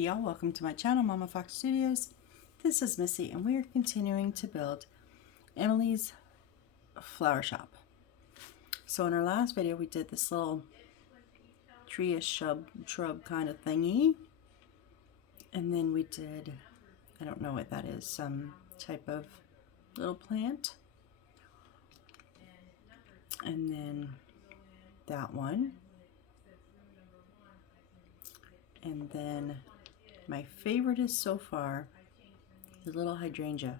Y'all, welcome to my channel, Mama Fox Studios. This is Missy, and we are continuing to build Emily's flower shop. So in our last video, we did this little tree-ish shrub kind of thingy, and then we did, I don't know what that is, some type of little plant, and then that one, and then my favorite is so far the little hydrangea.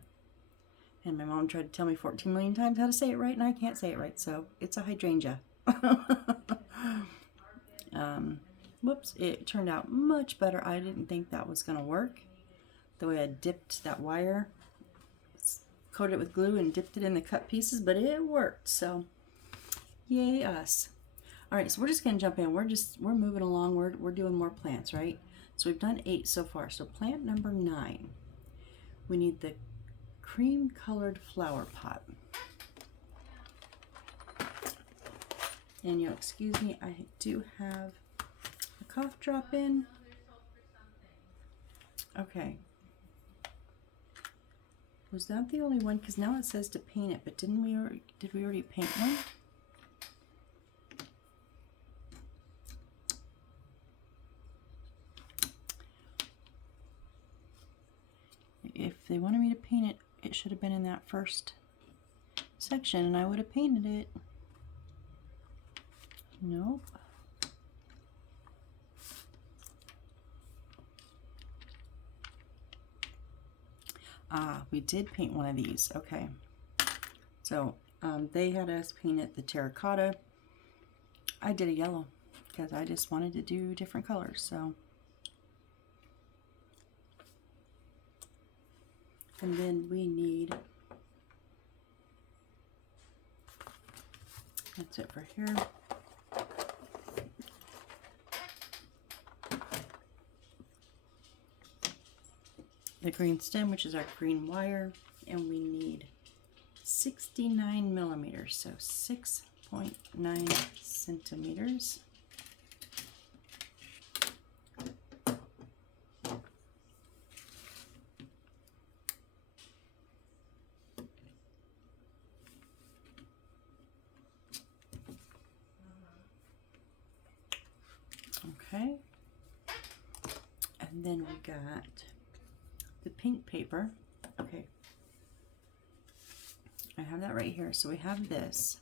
And my mom tried to tell me 14 million times how to say it right, and I can't say it right, so it's a hydrangea. Whoops, it turned out much better. I didn't think that was going to work. The way I dipped that wire, coated it with glue and dipped it in the cut pieces, but it worked, so yay us. All right, so we're just going to jump in. We're moving along. We're doing more plants, right? So we've done 8 so far. So plant number 9, we need the cream colored flower pot. And you'll excuse me, I do have a cough drop in. Okay. Was that the only one? Because now it says to paint it, but did we already paint one? If they wanted me to paint it, it should have been in that first section and I would have painted it. Nope. Ah, we did paint one of these. Okay. So they had us paint it the terracotta. I did a yellow because I just wanted to do different colors. So. And then we need, that's it for here. The green stem, which is our green wire, and we need 69 millimeters, so 6.9 centimeters. Okay, and then we got the pink paper. Okay, I have that right here. So we have this,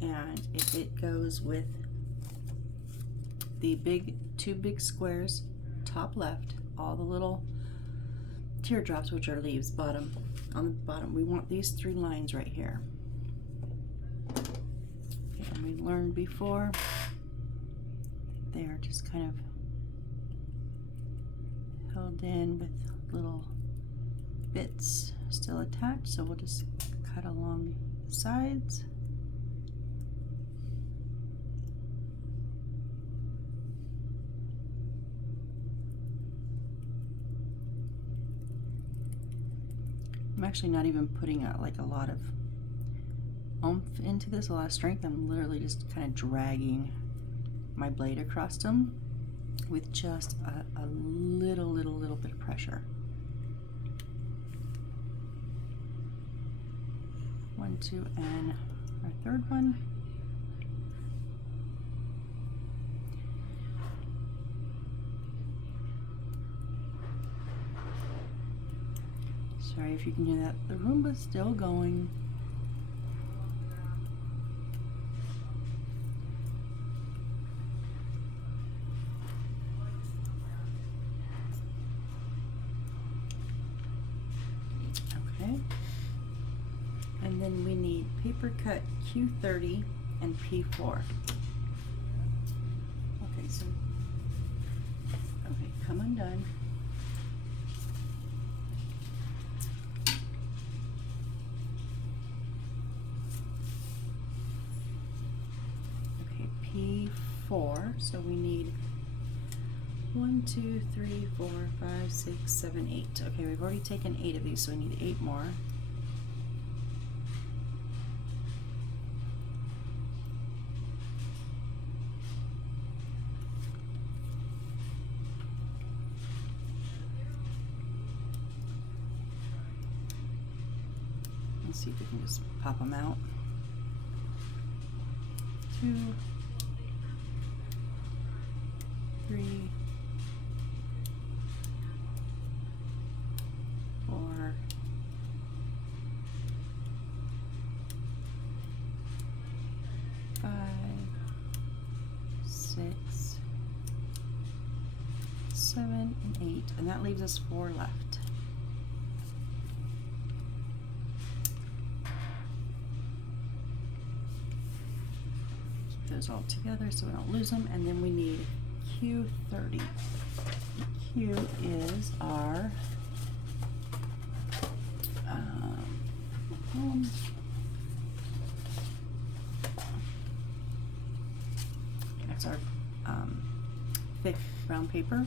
and if it goes with the two big squares, top left, all the little teardrops, which are leaves, on the bottom, we want these 3 lines right here. And we learned before, they are just kind of held in with little bits still attached, so we'll just cut along the sides. I'm actually not even putting like a lot of oomph into this, a lot of strength. I'm literally just kind of dragging my blade across them with just a little bit of pressure. 1, 2, and our third one. Sorry if you can hear that. The Roomba's still going. And then we need paper cut Q30 and P4. Okay, so, okay, come undone. Okay, P4, so we need 1, 2, 3, 4, 5, 6, 7, 8. Okay, we've already taken 8 of these, so we need 8 more. see if we can just pop them out. 2, 3, 4, 5, 6, 7, and 8, and that leaves us 4 left. Keep those all together so we don't lose them, and then we need Q30. Q is our that's our thick brown paper.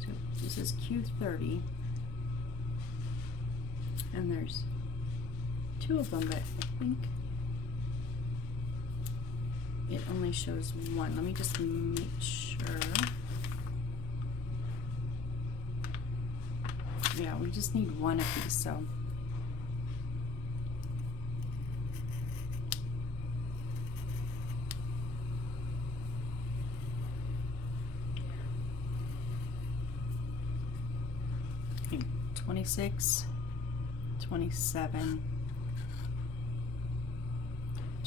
So this is Q30, and there's 2 of them, but I think it only shows 1. Let me just make sure. Yeah, we just need 1 of these, so. Okay, 26, 27,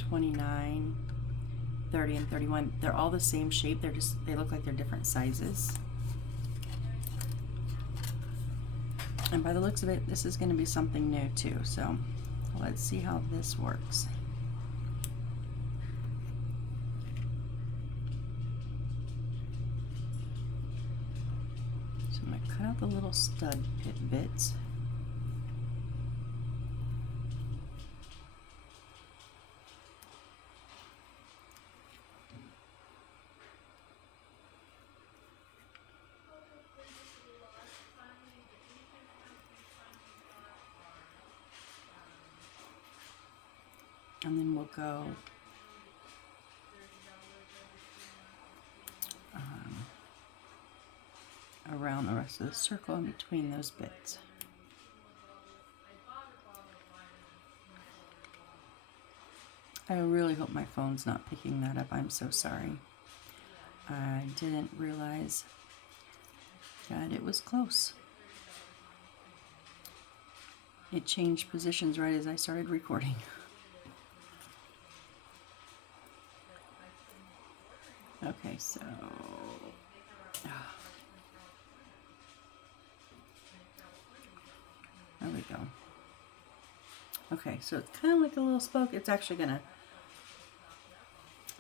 29, 30, and 31. They're all the same shape. They look like they're different sizes. And by the looks of it, this is going to be something new too. So let's see how this works. So I'm going to cut out the little stud bits. And then we'll go around the rest of the circle in between those bits. I really hope my phone's not picking that up. I'm so sorry. I didn't realize that it was close. It changed positions right as I started recording. Okay, so there we go. Okay, so it's kind of like a little spoke. It's actually gonna,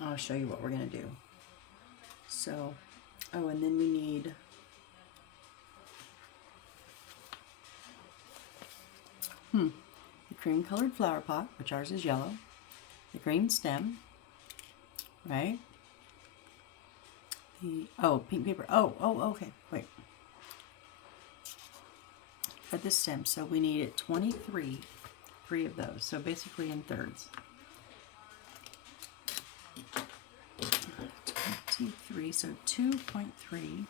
I'll show you what we're gonna do. So, oh, and then we need the cream colored flower pot, which ours is yellow, the green stem, right? The pink paper. Okay, wait. Cut the stem, so we need 23, 3 of those. So basically in thirds. 23, so 2.3.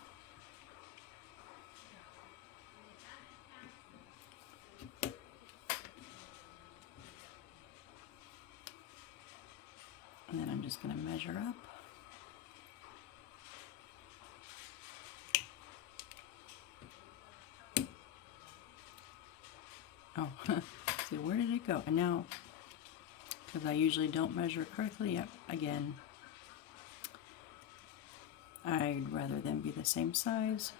And then I'm just going to measure up. Oh, see, where did it go? And now, because I usually don't measure correctly, yep, again, I'd rather them be the same size.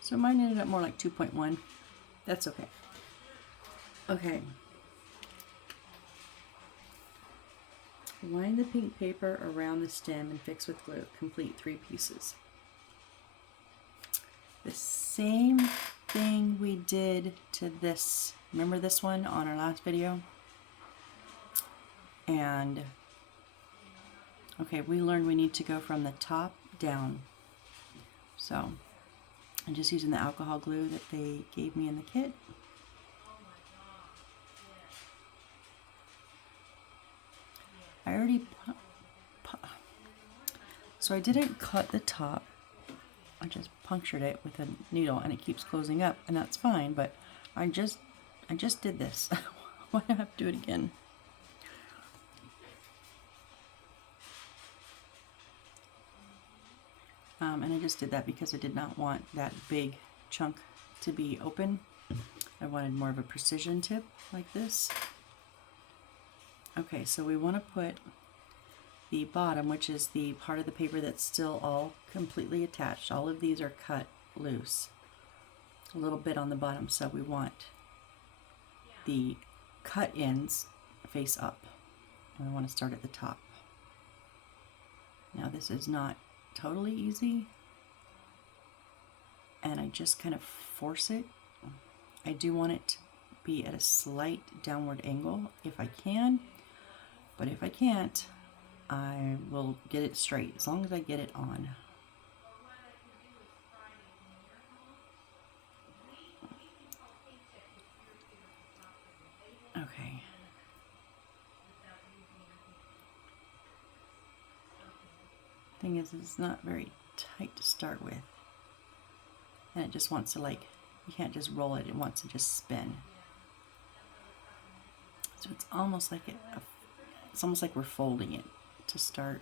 So mine ended up more like 2.1. That's okay. Okay. Line the pink paper around the stem and fix with glue. Complete 3 pieces. The same thing we did to this. Remember this one on our last video? And, okay, we learned we need to go from the top down. So, I'm just using the alcohol glue that they gave me in the kit. I already So I didn't cut the top. I just punctured it with a needle and it keeps closing up, and that's fine, but I just did this. Why do I have to do it again? And I just did that because I did not want that big chunk to be open. I wanted more of a precision tip like this. Okay, so we want to put the bottom, which is the part of the paper that's still all completely attached. All of these are cut loose. A little bit on the bottom, so we want the cut ends face up. And I want to start at the top. Now this is not totally easy, and I just kind of force it. I do want it to be at a slight downward angle if I can, but if I can't, I will get it straight as long as I get it on. Okay. Thing is, it's not very tight to start with, and it just wants to, like, you can't just roll it, it wants to just spin. So it's almost like it's almost like we're folding it to start.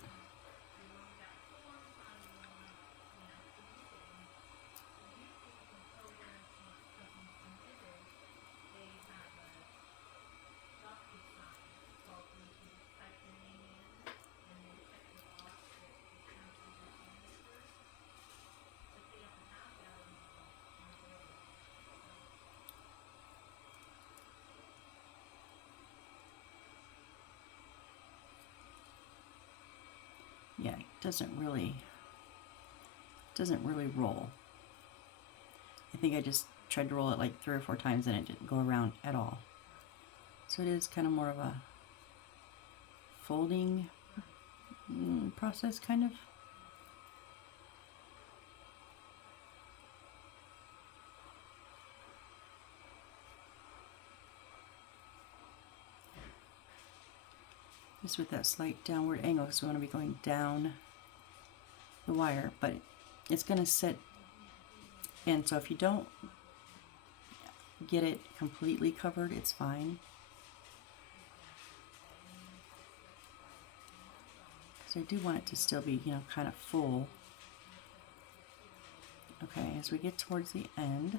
Yeah, it doesn't really roll. I think I just tried to roll it like 3 or 4 times and it didn't go around at all. So it is kind of more of a folding process, kind of. Just with that slight downward angle, because we want to be going down the wire, but it's going to sit in. So if you don't get it completely covered, it's fine. So I do want it to still be, you know, kind of full. Okay, as we get towards the end,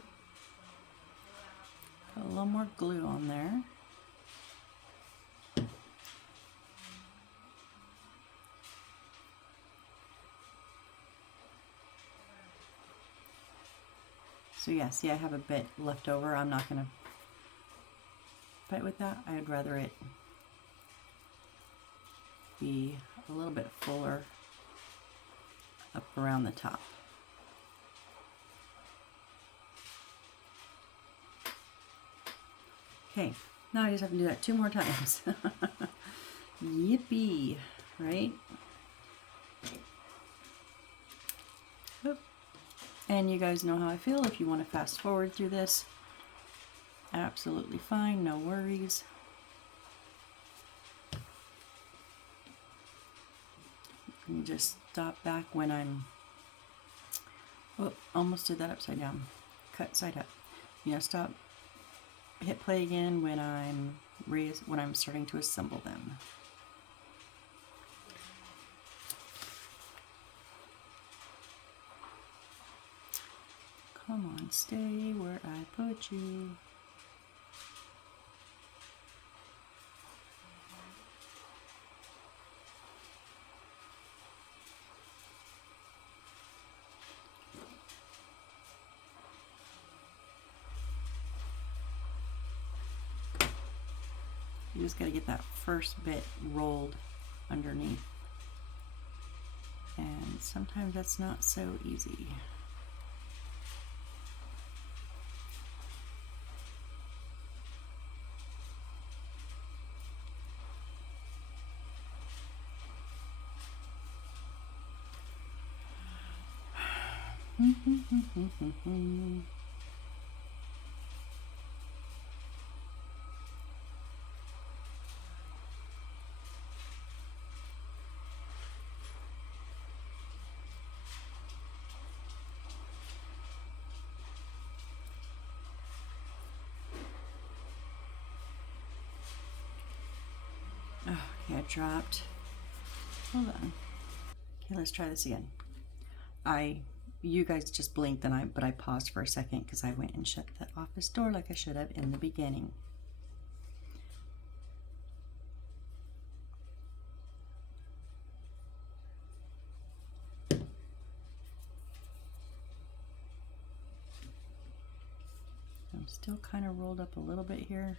put a little more glue on there. So yeah, see, I have a bit left over. I'm not going to fight with that. I'd rather it be a little bit fuller up around the top. Okay, now I just have to do that 2 more times. Yippee, right? Oop. And you guys know how I feel. If you want to fast forward through this, absolutely fine, no worries. You just stop back when I'm, oh, almost did that upside down. Cut side up. You know, stop, hit play again when I'm starting to assemble them. Come on, stay where I put you. You just got to get that first bit rolled underneath. And sometimes that's not so easy. Okay, I dropped. Hold on. Okay, let's try this again. You guys just blinked but I paused for a second because I went and shut the office door like I should have in the beginning. I'm still kind of rolled up a little bit here.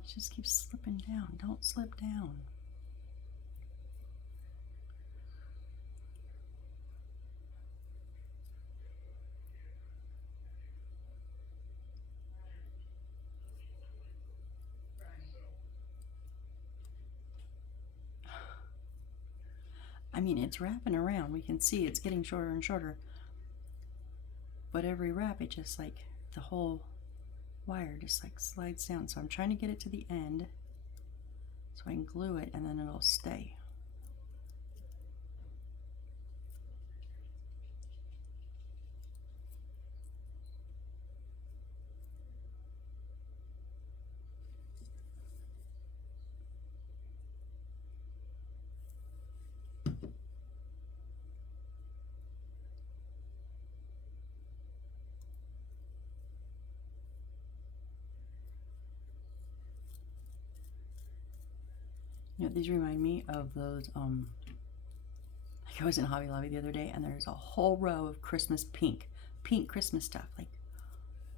It just keeps slipping down. Don't slip down. I mean, it's wrapping around. We can see it's getting shorter and shorter. But every wrap, it just like the whole wire just like slides down. So I'm trying to get it to the end so I can glue it and then it'll stay. You know, these remind me of those, I was in Hobby Lobby the other day and there's a whole row of Christmas pink Christmas stuff. Like,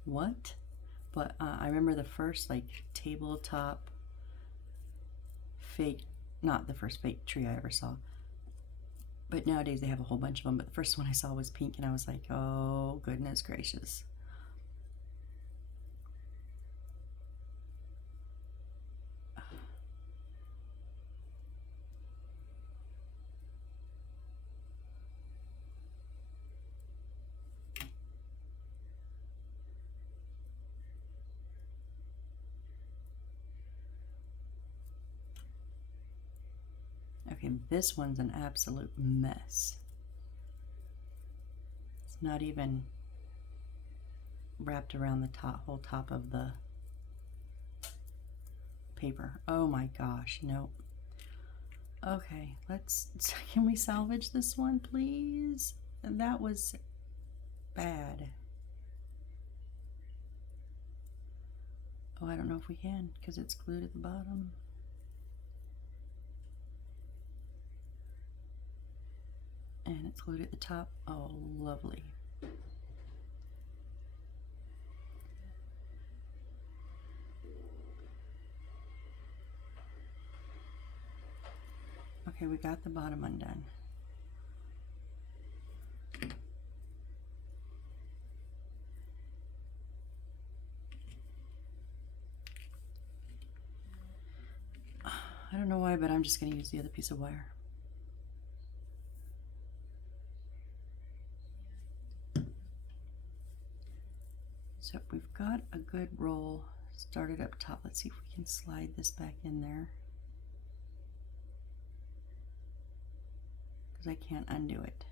what? But I remember the first like tabletop fake, not the first fake tree I ever saw, but nowadays they have a whole bunch of them. But the first one I saw was pink and I was like, oh goodness gracious. Okay, this one's an absolute mess. It's not even wrapped around the whole top of the paper. Oh my gosh, nope. Okay, can we salvage this one, please? That was bad. Oh, I don't know if we can because it's glued at the bottom. And it's glued at the top. Oh, lovely. Okay, we got the bottom undone. I don't know why, but I'm just going to use the other piece of wire. So we've got a good roll started up top. Let's see if we can slide this back in there, because I can't undo it.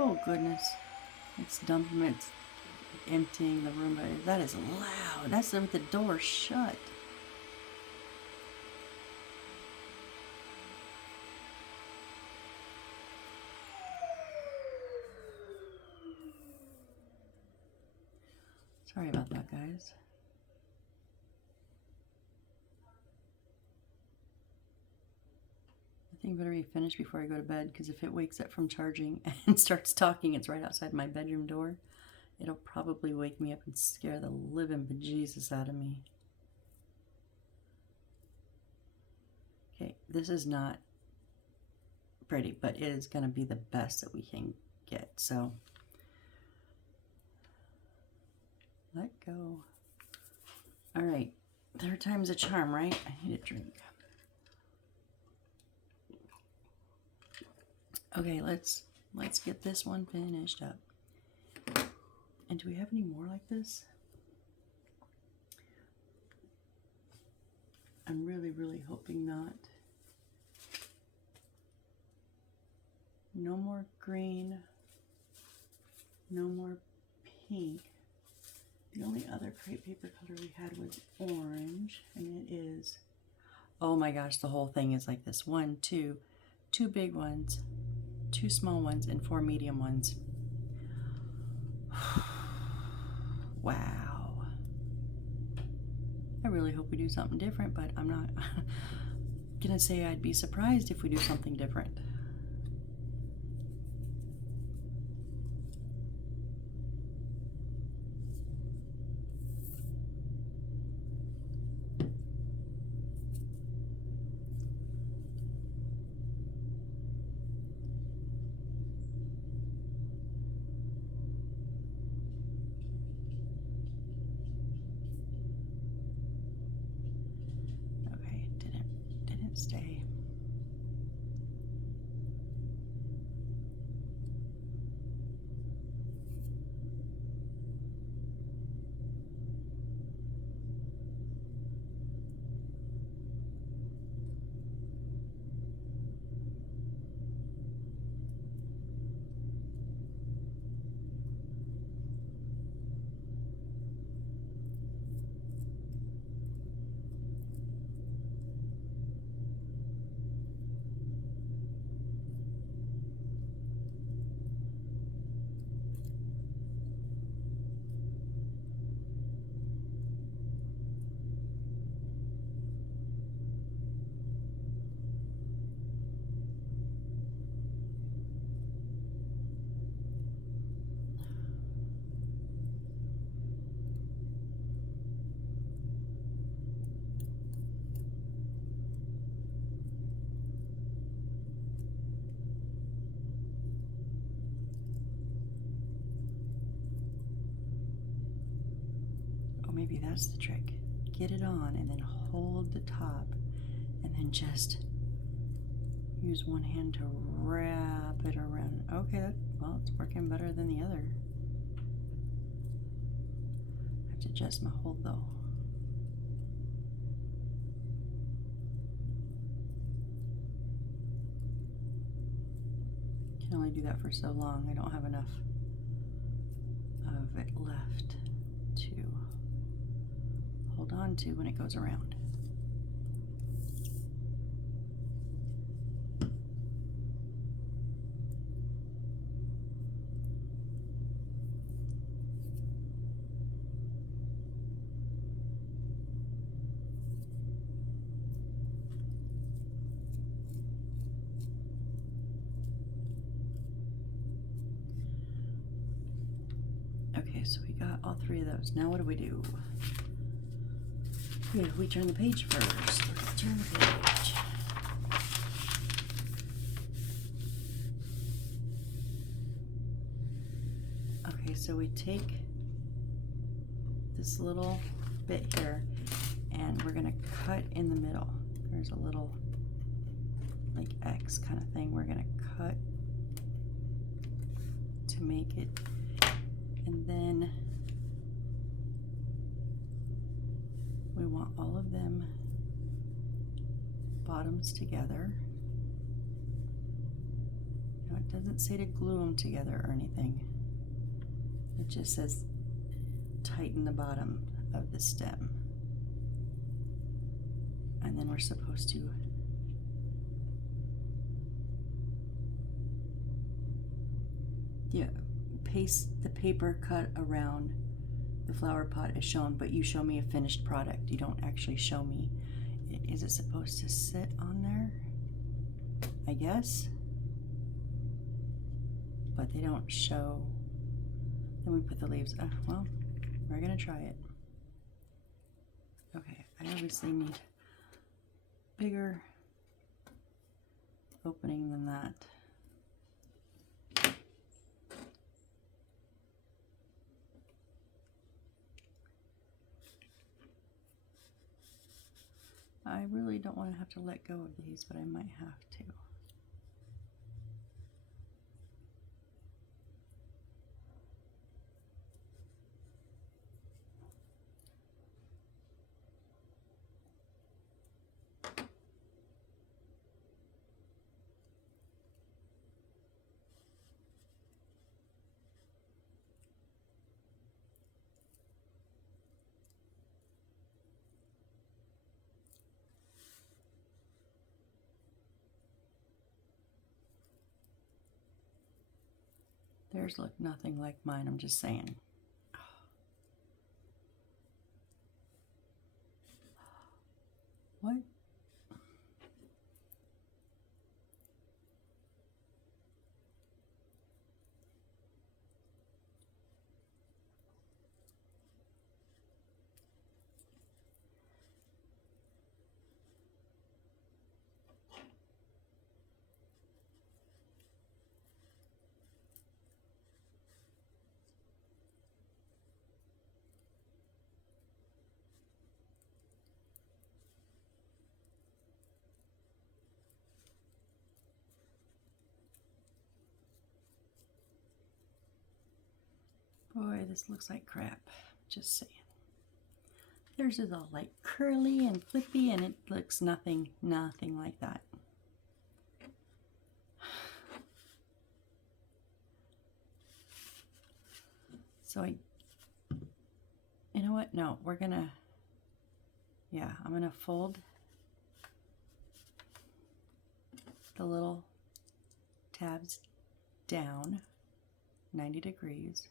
Oh goodness. It's dumping, it's emptying the room. That is loud. That's with the door shut. Sorry about that, guys. I think better be finished before I go to bed, because if it wakes up from charging and starts talking, it's right outside my bedroom door. It'll probably wake me up and scare the living bejesus out of me. Okay, this is not pretty, but it is going to be the best that we can get. So, let go. All right, third time's a charm, right? I need a drink. Okay, let's get this one finished up. And do we have any more like this? I'm really, really hoping not. No more green. No more pink. The only other crepe paper color we had was orange, and it is, oh my gosh, the whole thing is like this. 1, 2 big ones, 2 small ones, and 4 medium ones. Wow. I really hope we do something different, but I'm not gonna say I'd be surprised if we do something different. Stay. Maybe that's the trick. Get it on and then hold the top and then just use one hand to wrap it around. Okay, well, it's working better than the other. I have to adjust my hold though. Can only do that for so long. I don't have enough of it left to hold on to when it goes around. Okay, so we got all 3 of those. Now what do we do? We turn the page first. Let's turn the page. Okay, so we take this little bit here and we're gonna cut in the middle. There's a little like X kind of thing. We're gonna cut to make it, and then we want all of them bottoms together. Now It doesn't say to glue them together or anything. It just says tighten the bottom of the stem. And then we're supposed to paste the paper cut around the flower pot as shown, but you show me a finished product. You don't actually show me. Is it supposed to sit on there? I guess. But they don't show. Then we put the leaves. Well, we're gonna try it. Okay, I obviously need bigger opening than that. I really don't want to have to let go of these, but I might have to. Theirs look nothing like mine, I'm just saying. What? Boy, this looks like crap. Just saying. Theirs is all like curly and flippy, and it looks nothing like that. So you know what? No, we're gonna, I'm gonna fold the little tabs down 90 degrees.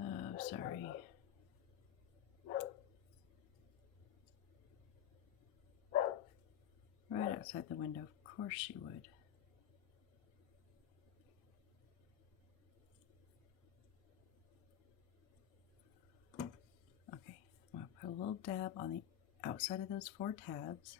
Oh, sorry. Right outside the window, of course she would. Okay, I'm gonna put a little dab on the outside of those 4 tabs.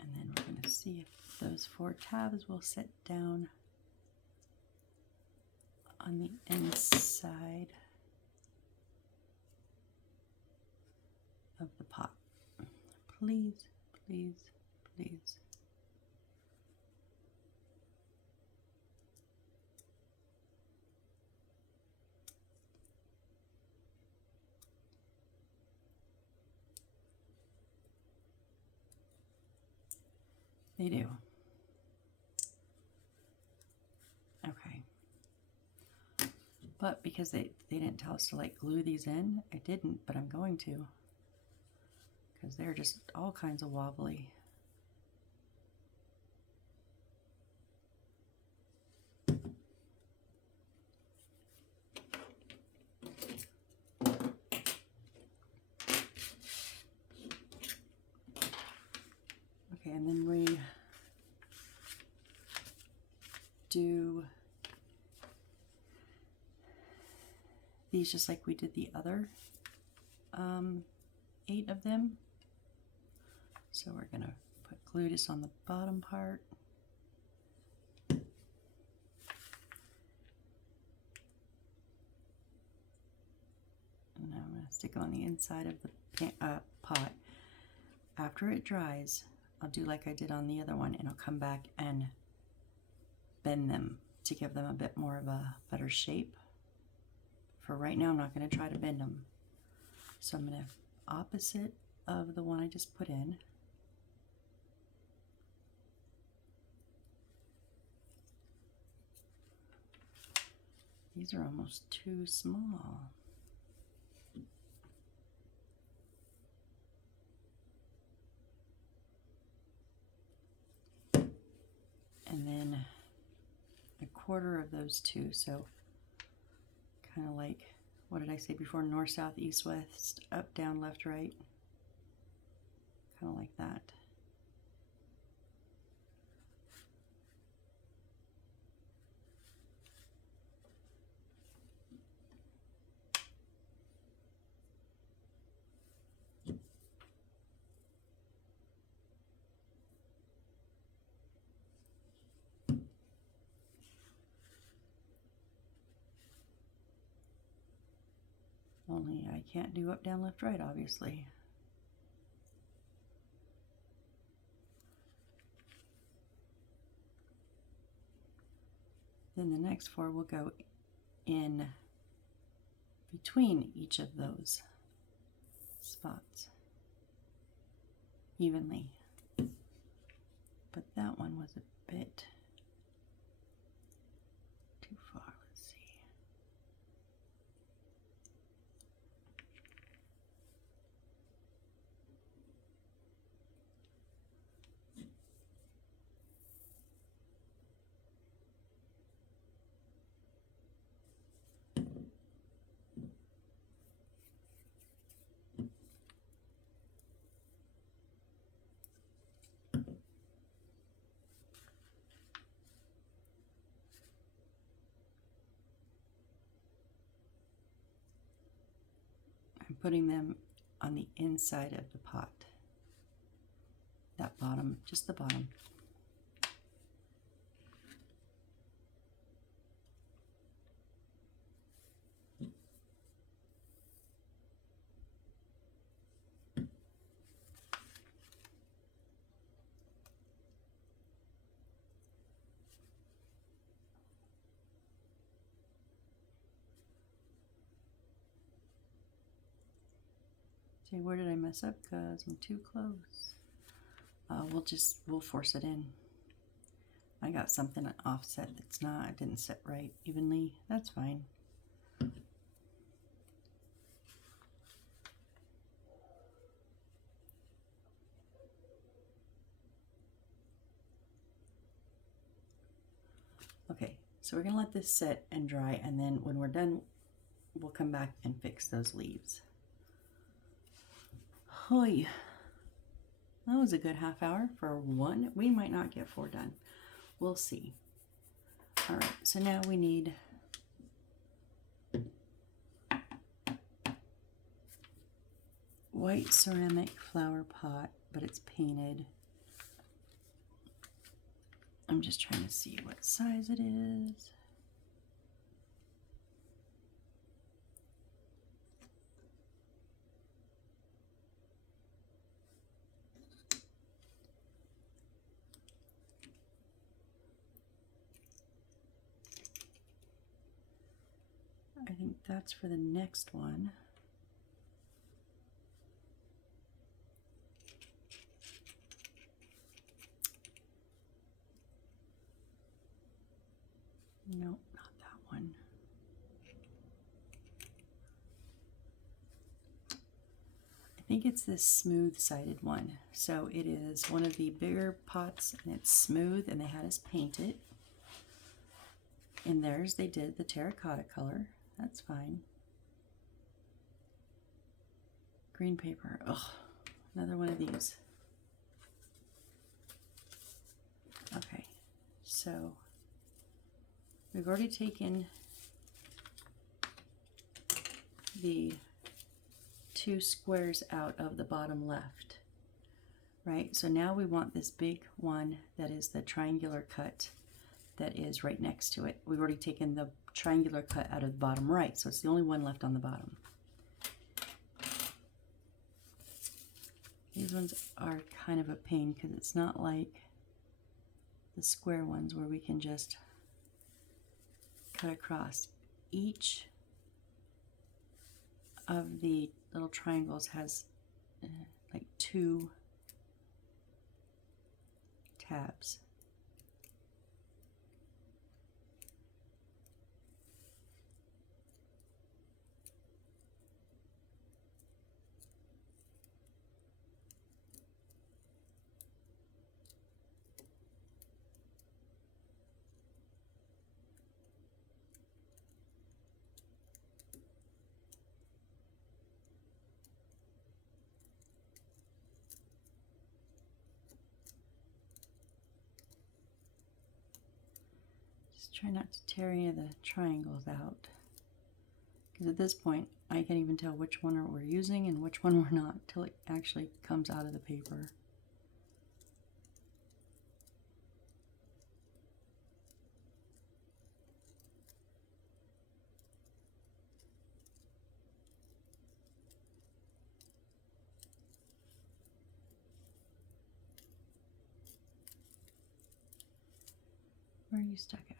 And then we're going to see if those 4 tabs will sit down on the inside of the pot. Please, please, please. They do. Okay. But because they didn't tell us to like glue these in, I didn't, but I'm going to. Because they're just all kinds of wobbly. Okay, and then we do these just like we did the other 8 of them. So we're going to put glue just on the bottom part. And I'm going to stick on the inside of the pot. After it dries, I'll do like I did on the other one, and I'll come back and bend them to give them a bit more of a better shape. For right now, I'm not going to try to bend them. So I'm going to opposite of the one I just put in. These are almost too small. And then a quarter of those two, so kind of like, what did I say before? North, south, east, west, up, down, left, right. Kind of like that. Only I can't do up, down, left, right, obviously. Then the next 4 will go in between each of those spots evenly. But that one was a bit too far. Let's see. I'm putting them on the inside of the pot. That bottom, just the bottom. See, where did I mess up? Because I'm too close. We'll force it in. I got something offset that's not, it didn't sit right evenly. That's fine. Okay, so we're gonna let this sit and dry, and then when we're done, we'll come back and fix those leaves. Hoy, that was a good half hour for one. We might not get 4 done. We'll see. All right, so now we need white ceramic flower pot, but it's painted. I'm just trying to see what size it is. I think that's for the next one. Nope, not that one. I think it's this smooth-sided one. So it is one of the bigger pots, and it's smooth, and they had us paint it. In theirs, they did the terracotta color. That's fine. Green paper. Ugh, another one of these. Okay, so We've already taken the 2 squares out of the bottom left, right? So now we want this big one that is the triangular cut that is right next to it. We've already taken the triangular cut out of the bottom right, so it's the only one left on the bottom. These ones are kind of a pain because it's not like the square ones where we can just cut across. Each of the little triangles has like 2 tabs. Try not to tear any of the triangles out, because at this point I can't even tell which one we're using and which one we're not till it actually comes out of the paper. Where are you stuck at?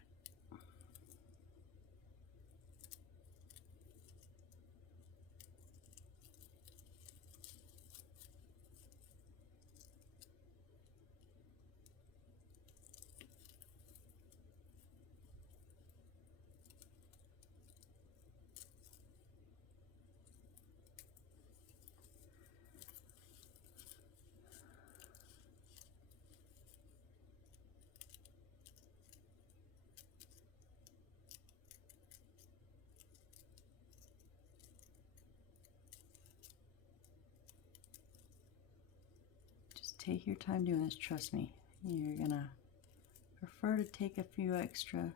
Take your time doing this, trust me. You're gonna prefer to take a few extra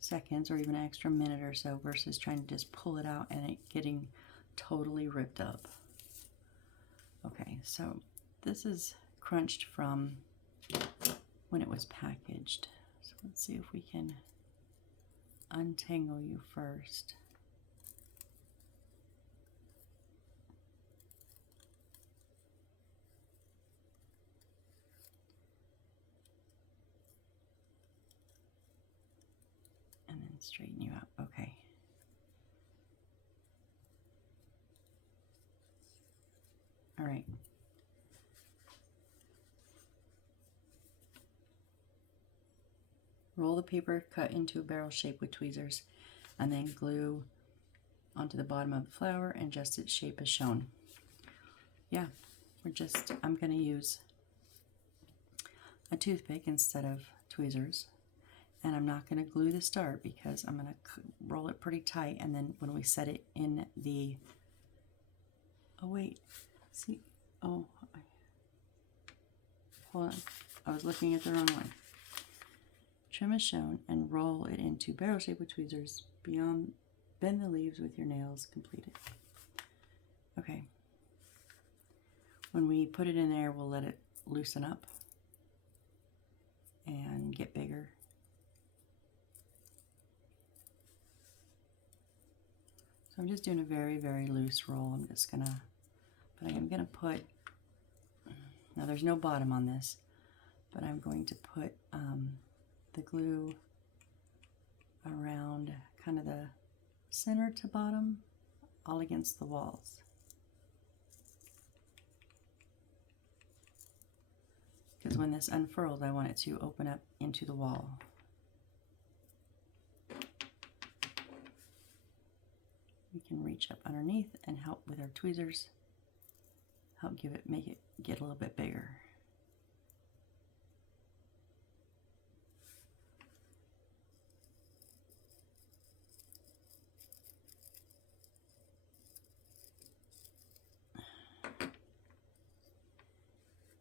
seconds or even an extra minute or so versus trying to just pull it out and it getting totally ripped up. Okay, so this is crunched from when it was packaged. So let's see if we can untangle you first. Straighten you out. Okay. All right. Roll the paper cut into a barrel shape with tweezers and then glue onto the bottom of the flower and just its shape as shown. Yeah, I'm going to use a toothpick instead of tweezers. And I'm not going to glue the start because I'm going to roll it pretty tight, and then when we set it in the, oh wait, see, oh, hold on, I was looking at the wrong one. Trim as shown and roll it into barrel shape with tweezers. Bend the leaves with your nails, complete it. Okay. When we put it in there, we'll let it loosen up and get bigger. So I'm just doing a very, very loose roll. I'm gonna put, now there's no bottom on this, but I'm going to put the glue around kind of the center to bottom, all against the walls. Because when this unfurls, I want it to open up into the wall. We can reach up underneath and help with our tweezers, make it get a little bit bigger.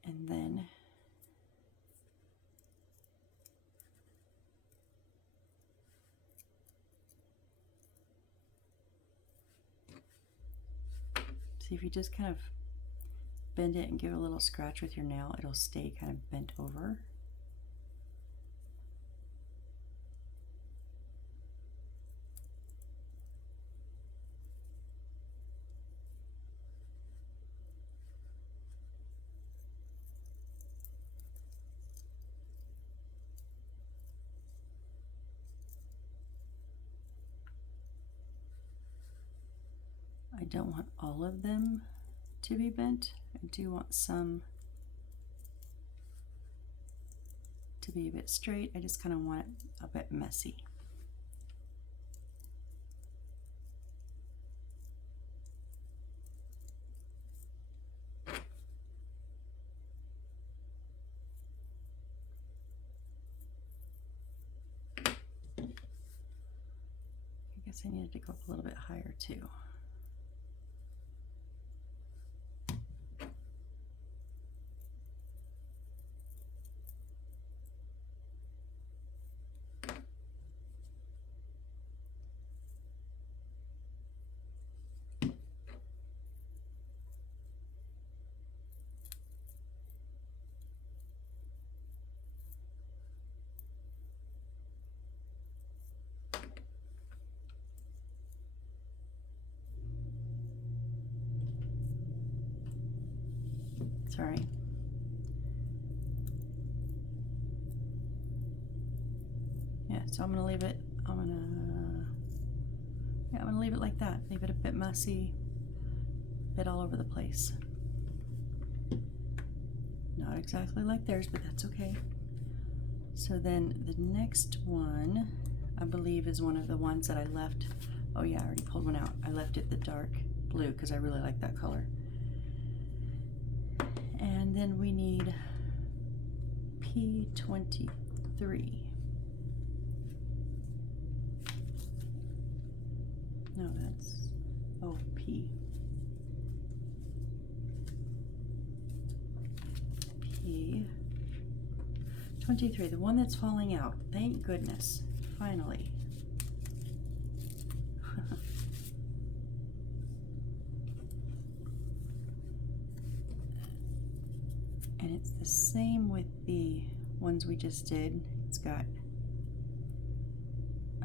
And then See, if you just kind of bend it and give it a little scratch with your nail, it'll stay kind of bent over. I don't want all of them to be bent. I do want some to be a bit straight. I just kind of want it a bit messy. I guess I needed to go up a little bit higher too. Sorry. Yeah, so I'm gonna leave it, I'm gonna leave it like that. Leave it a bit messy, a bit all over the place. Not exactly like theirs, but that's okay. So then the next one, I believe, is one of the ones that I left. Oh yeah, I already pulled one out. I left it the dark blue because I really like that color. And then we need P23. No, that's OP. P23, the one that's falling out. Thank goodness, finally. And it's the same with the ones we just did. It's got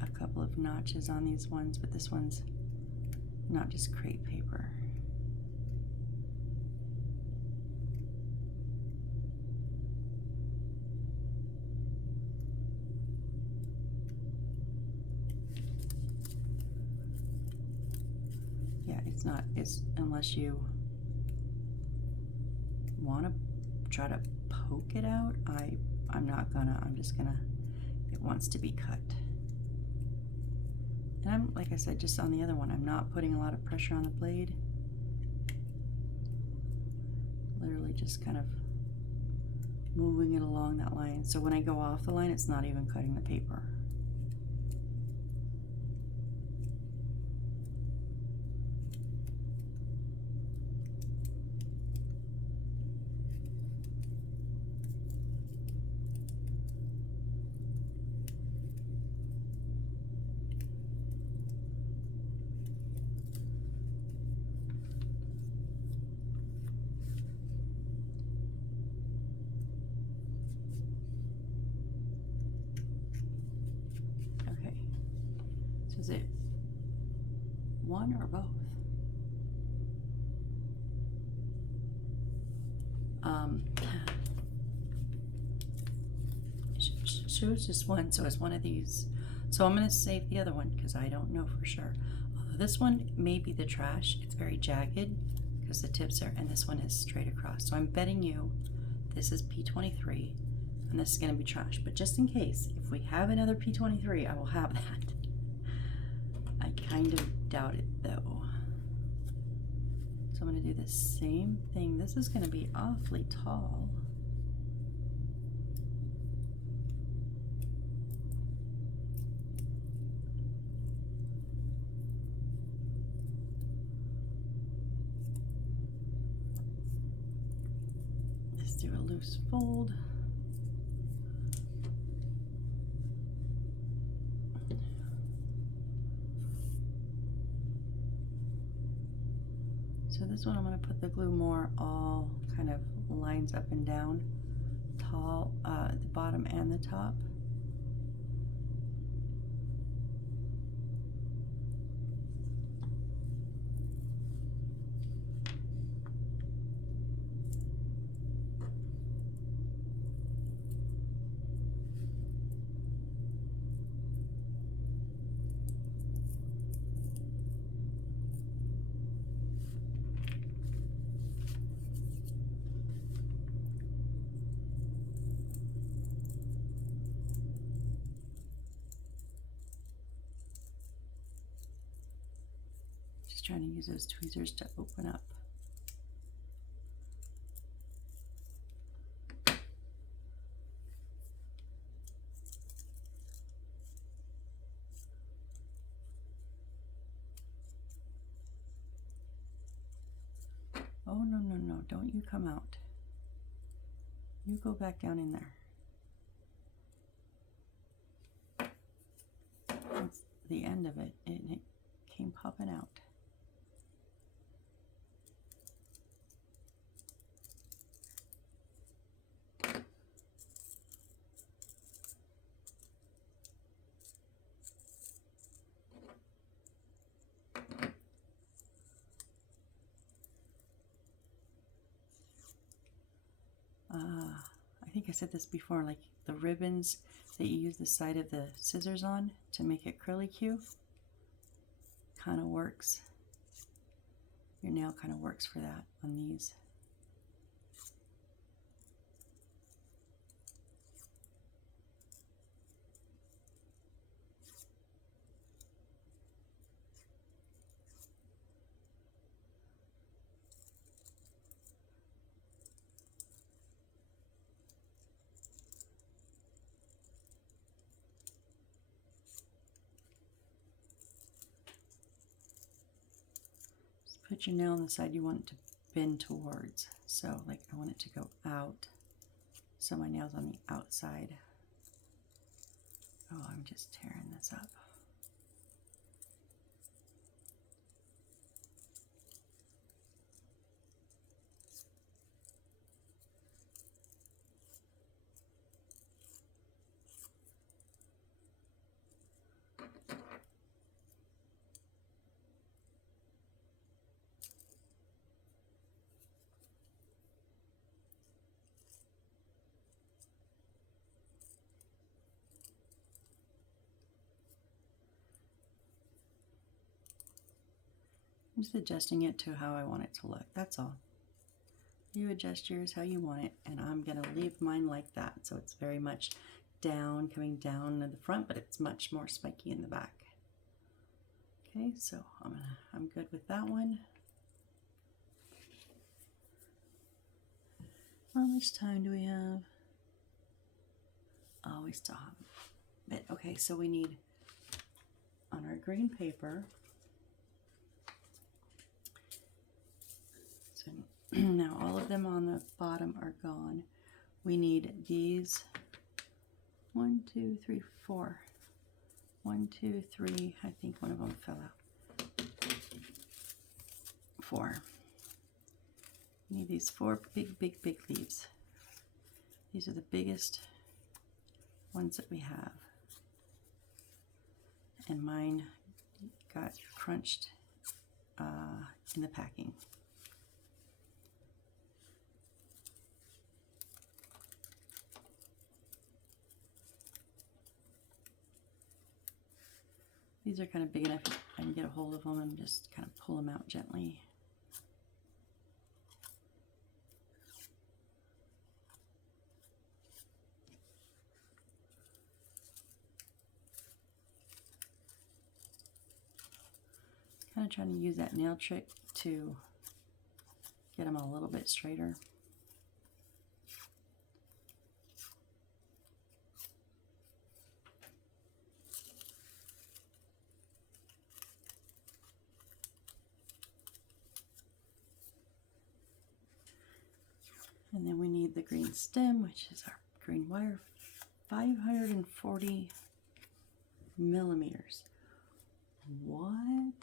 a couple of notches on these ones, but this one's not just crepe paper. Yeah, it's unless you want to try to poke it out, I'm not gonna, I'm just gonna, it wants to be cut. And I'm, like I said, just on the other one, I'm not putting a lot of pressure on the blade. Literally just kind of moving it along that line. So when I go off the line, it's not even cutting the paper. Is it one or both? Shows just one, so it's one of these. So I'm going to save the other one because I don't know for sure. This one may be the trash. It's very jagged because the tips are, and this one is straight across. So I'm betting you this is P23 and this is going to be trash. But just in case, if we have another P23, I will have that. I kind of doubt it though. So I'm going to do the same thing. This is going to be awfully tall. Let's do a loose fold. So This one I'm going to put the glue more all kind of lines up and down, tall, the bottom and the top. Just trying to use those tweezers to open up. Oh, no, no, no, don't you come out. You go back down in there. That's the end of it, and it came popping out. I think I said this before, like the ribbons that you use the side of the scissors on to make it curly Q, kind of works. Your nail kind of works for that on these. Put your nail on the side you want it to bend towards. So like I want it to go out. So my nail's on the outside. Oh, I'm just tearing this up. I'm just adjusting it to how I want it to look, that's all. You adjust yours how you want it, and I'm going to leave mine like that. So it's very much down, coming down in the front, but it's much more spiky in the back. Okay, so I'm good with that one. How much time do we have? Oh, we still have a bit. Okay, so we need, on our green paper, so now all of them on the bottom are gone. We need these 1, 2, 3, 4. 1, 2, 3, I think one of them fell out. 4. We need these 4 big leaves. These are the biggest ones that we have. And mine got crunched in the packing. These are kind of big enough I can get a hold of them and just kind of pull them out gently. Kind of trying to use that nail trick to get them a little bit straighter. And then we need the green stem, which is our green wire, 540 millimeters. What?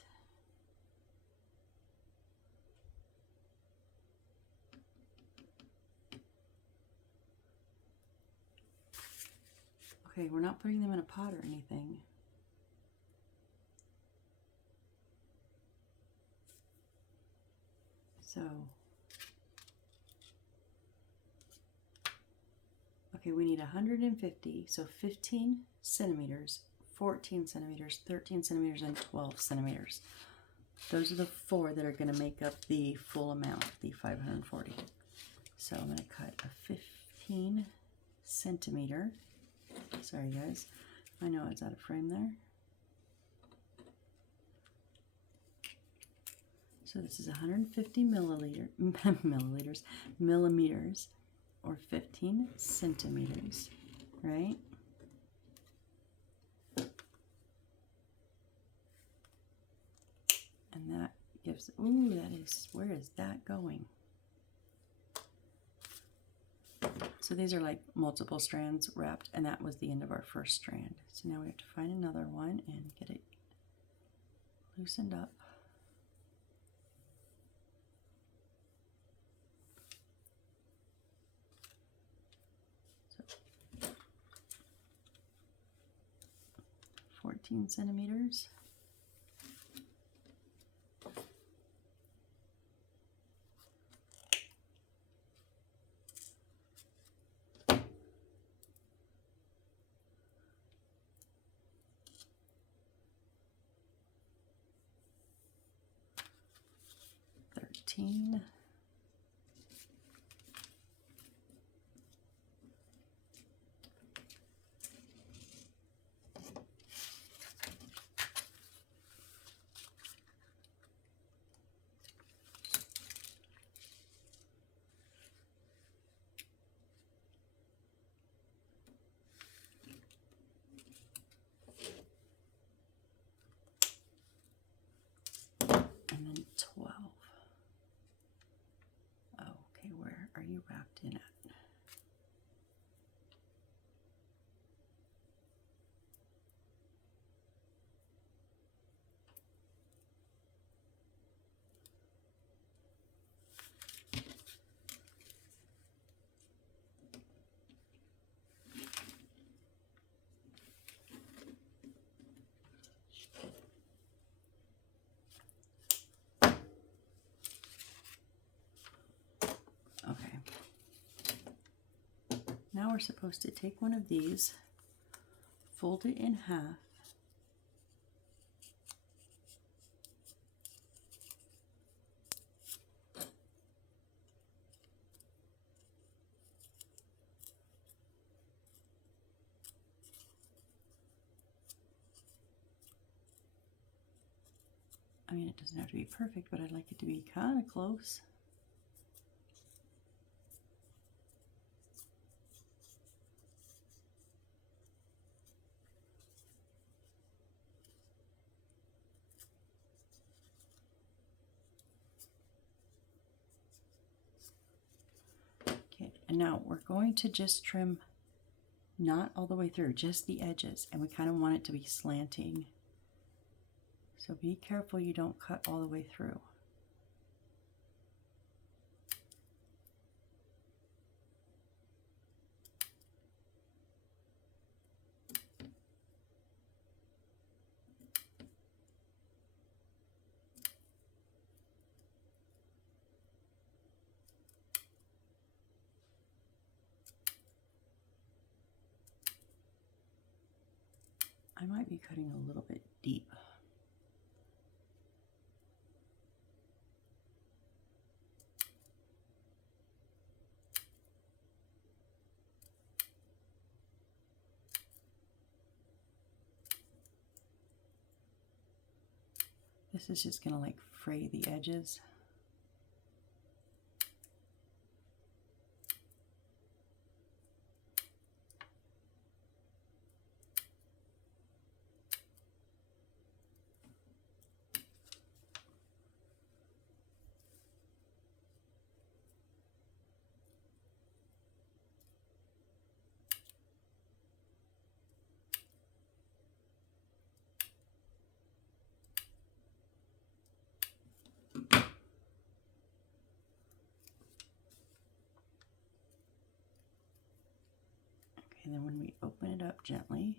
Okay, we're not putting them in a pot or anything. So, okay, we need 150, so 15 centimeters, 14 centimeters, 13 centimeters, and 12 centimeters. Those are the 4 that are going to make up the full amount, the 540. So I'm going to cut a 15 centimeter. Sorry guys, I know it's out of frame there. So this is 150 millimeters, or 15 centimeters, right? And that gives, ooh, that is, where is that going? So these are like multiple strands wrapped, and that was the end of our first strand. So now we have to find another one and get it loosened up. So 14 centimeters. And then 12. Oh, okay, where are you wrapped in at? Okay. Now we're supposed to take one of these, fold it in half, I mean, it doesn't have to be perfect, but I'd like it to be kind of close. Okay, and now we're going to just trim, not all the way through, just the edges, and we kind of want it to be slanting. So be careful you don't cut all the way through. I might be cutting a little bit deep. This is just gonna like fray the edges. And then when we open it up gently,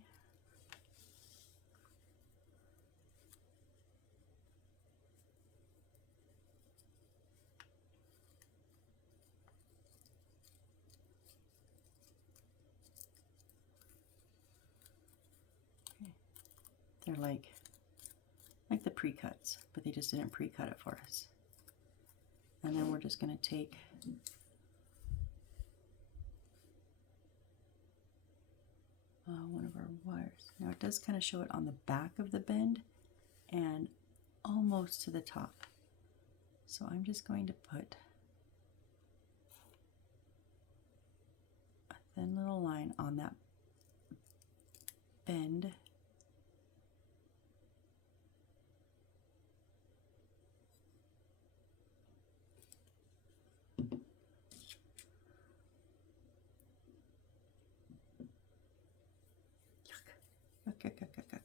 they're like the pre-cuts, but they just didn't pre-cut it for us. And then we're just going to take one of our wires. Now it does kind of show it on the back of the bend and almost to the top. So I'm just going to put a thin little line on that bend. Yuck, yuck, yuck, yuck, yuck.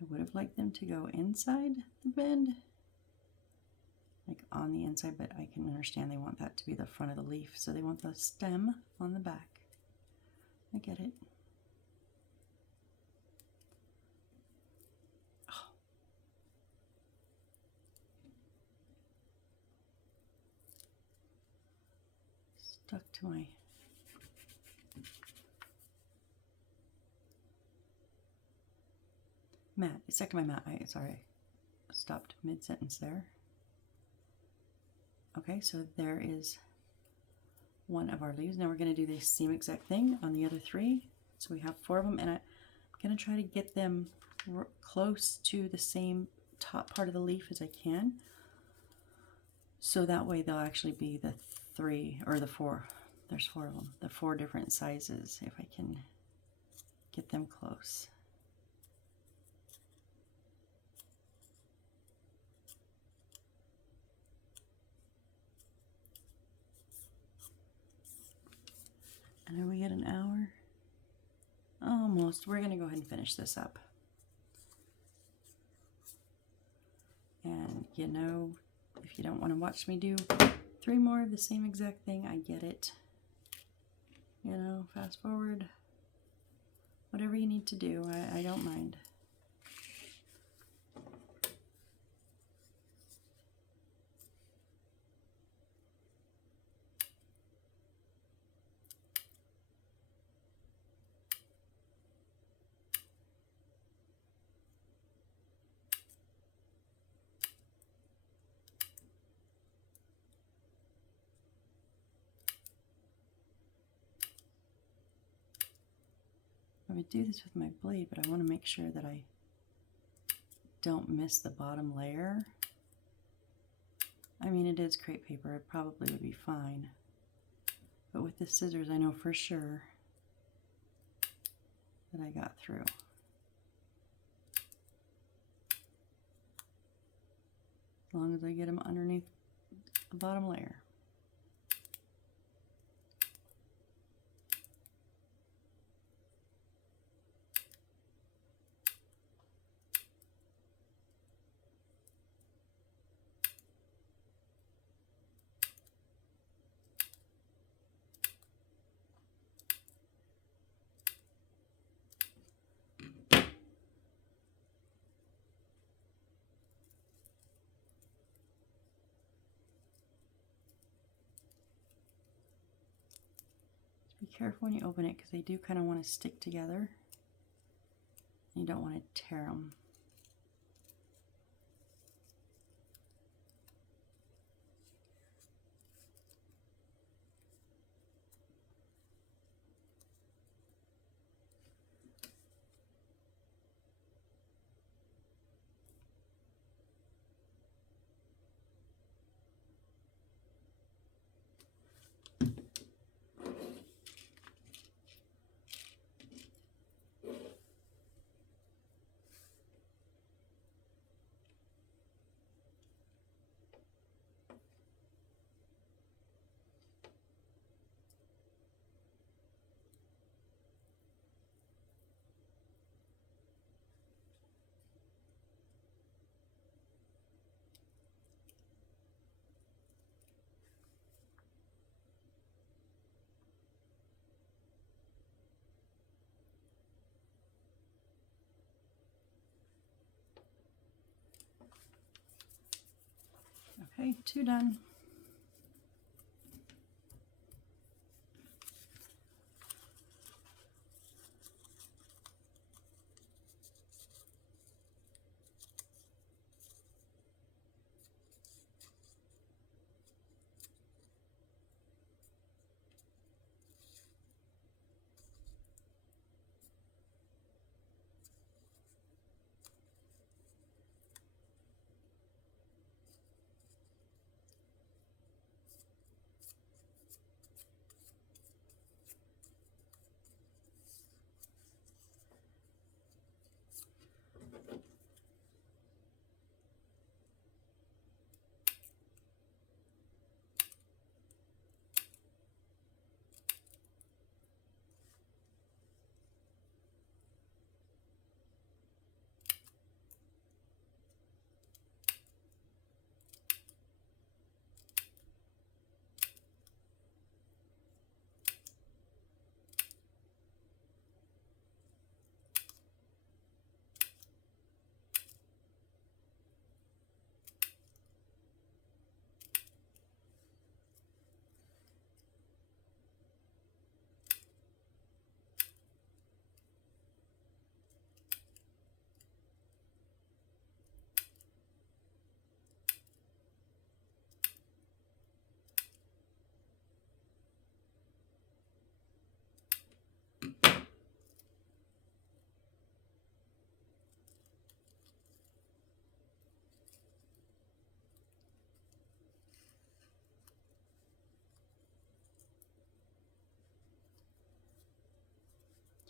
I would have liked them to go inside the bend, like on the inside, but I can understand they want that to be the front of the leaf, so they want the stem on the back. I get it. Oh. Stuck to my mat. It's stuck to my mat. Sorry, I stopped mid-sentence there. Okay, so there is one of our leaves. Now we're going to do the same exact thing on the other three. So we have 4 of them, and I'm going to try to get them close to the same top part of the leaf as I can. So that way they'll actually be the 3 or the 4. There's 4 of them. The 4 different sizes, if I can get them close. And are we at an hour? Almost. We're going to go ahead and finish this up. And you know, if you don't want to watch me do 3 more of the same exact thing, I get it. You know, fast forward. Whatever you need to do, I don't mind. I would do this with my blade, but I want to make sure that I don't miss the bottom layer. I mean, it is crepe paper. It probably would be fine. But with the scissors, I know for sure that I got through. As long as I get them underneath the bottom layer. Be careful when you open it because they do kind of want to stick together. You don't want to tear them. Okay, 2 done.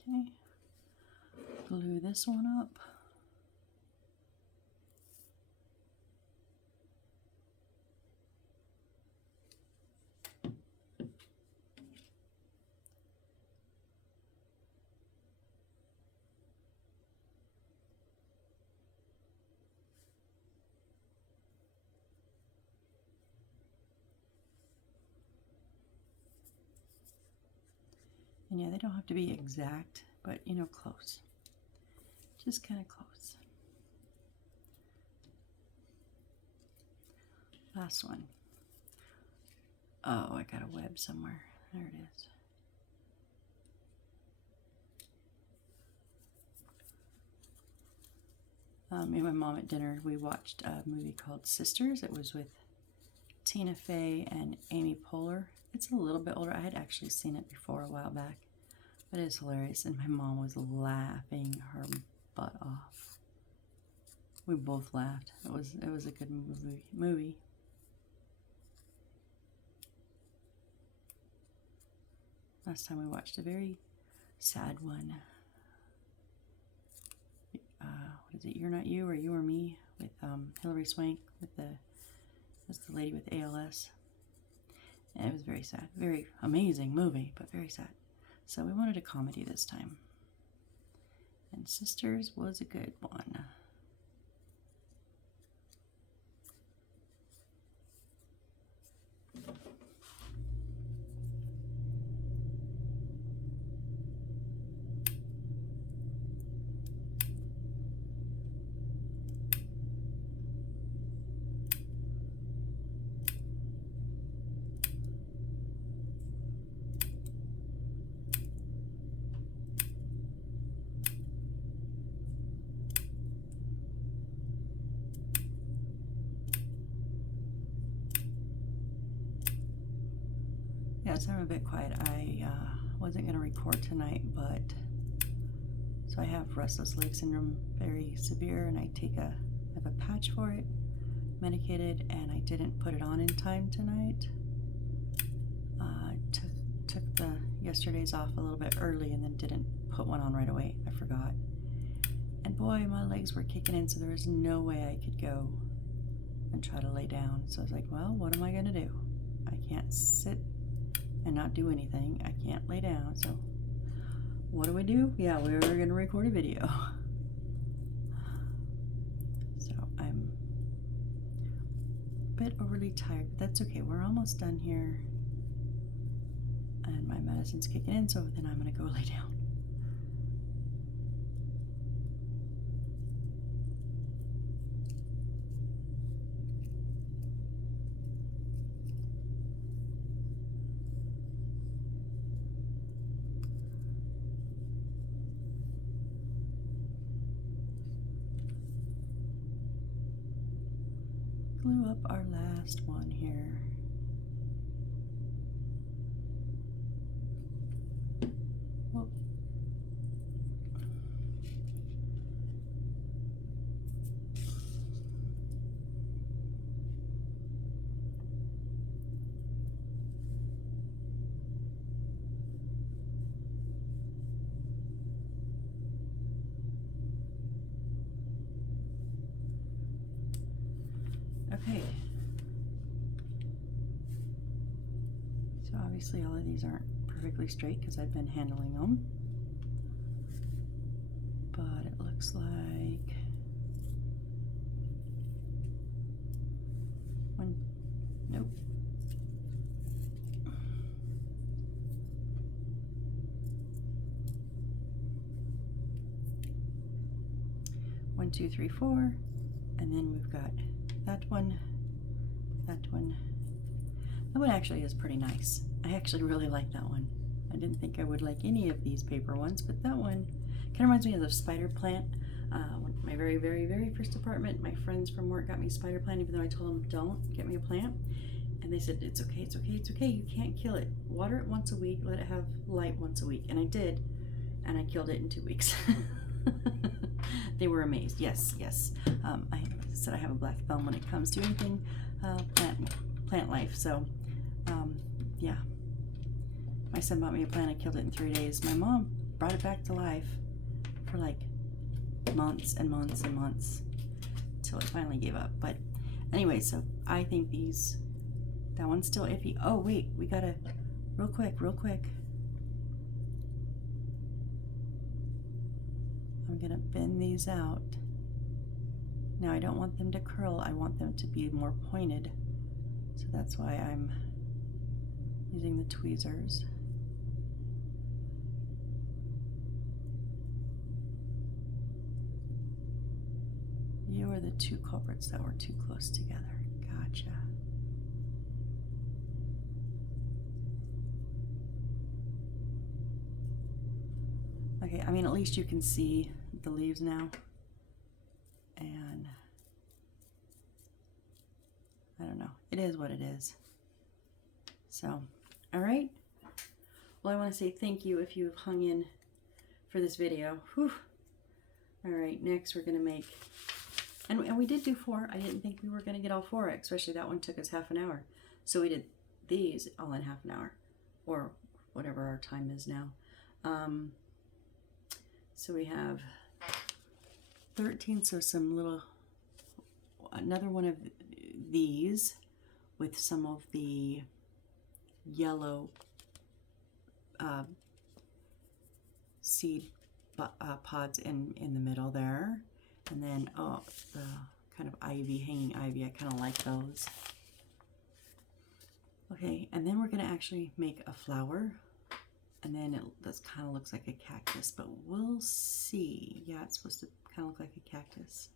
Okay, glue this one up. And yeah, they don't have to be exact, but you know, close. Just kind of close. Last one. Oh, I got a web somewhere. There it is. Me and my mom at dinner, we watched a movie called Sisters. It was with Tina Fey and Amy Poehler. It's a little bit older. I had actually seen it before a while back, but it's hilarious. And my mom was laughing her butt off. We both laughed. It was a good movie. Last time we watched a very sad one. What is it? You're Not You or You or Me with Hilary Swank with the lady with ALS. And it was very sad. Very amazing movie, but very sad. So we wanted a comedy this time. And Sisters was a good one. Yeah, so I'm a bit quiet. I wasn't going to record tonight, but so I have restless leg syndrome, very severe, and I have a patch for it, medicated, and I didn't put it on in time tonight. Took the yesterday's off a little bit early and then didn't put one on right away. I forgot. And boy, my legs were kicking in, so there was no way I could go and try to lay down. So I was like, well, what am I going to do? I can't sit and not do anything. I can't lay down, so what do? Yeah, we're going to record a video. So I'm a bit overly tired, but that's okay. We're almost done here. And my medicine's kicking in, so then I'm going to go lay down. up our last one here. Whoop. Okay. So obviously all of these aren't perfectly straight because I've been handling them. But it looks like one, nope. One, two, three, four, and then we've got that one, that one. That one actually is pretty nice. I actually really like that one. I didn't think I would like any of these paper ones, but that one kind of reminds me of the spider plant. My very, very, very first apartment, my friends from work got me a spider plant, even though I told them, don't get me a plant. And they said, it's okay, it's okay, it's okay. You can't kill it. Water it once a week, let it have light once a week. And I did, and I killed it in 2 weeks. They were amazed. Yes, yes. I said I have a black thumb when it comes to anything plant life. So, yeah. My son bought me a plant. I killed it in 3 days. My mom brought it back to life for like months and months and months until it finally gave up. But anyway, so I think that one's still iffy. Oh, wait. We gotta, real quick. I'm gonna bend these out. Now I don't want them to curl, I want them to be more pointed. So that's why I'm using the tweezers. You are the two culprits that were too close together. Gotcha. Okay, I mean, at least you can see the leaves now. And I don't know. It is what it is. So, all right. Well, I want to say thank you if you've hung in for this video. Whew. All right, next we're going to make, and we did do 4. I didn't think we were going to get all 4, especially that one took us half an hour. So we did these all in half an hour, or whatever our time is now. So we have 13, so some little, another one of these with some of the yellow seed pods in the middle there. And then, oh, the kind of ivy, hanging ivy, I kind of like those. Okay, and then we're gonna actually make a flower. And then that kind of looks like a cactus, but we'll see. Yeah, it's supposed to kind of look like a cactus.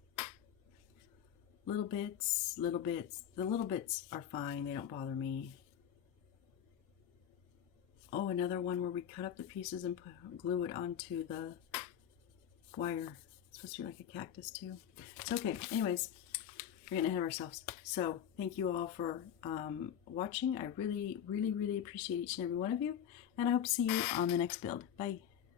Little bits, little bits. The little bits are fine. They don't bother me. Oh, another one where we cut up the pieces and glue it onto the wire. It's supposed to be like a cactus too. It's okay. Anyways, we're getting ahead of ourselves. So thank you all for watching. I really, really, really appreciate each and every one of you. And I hope to see you on the next build. Bye.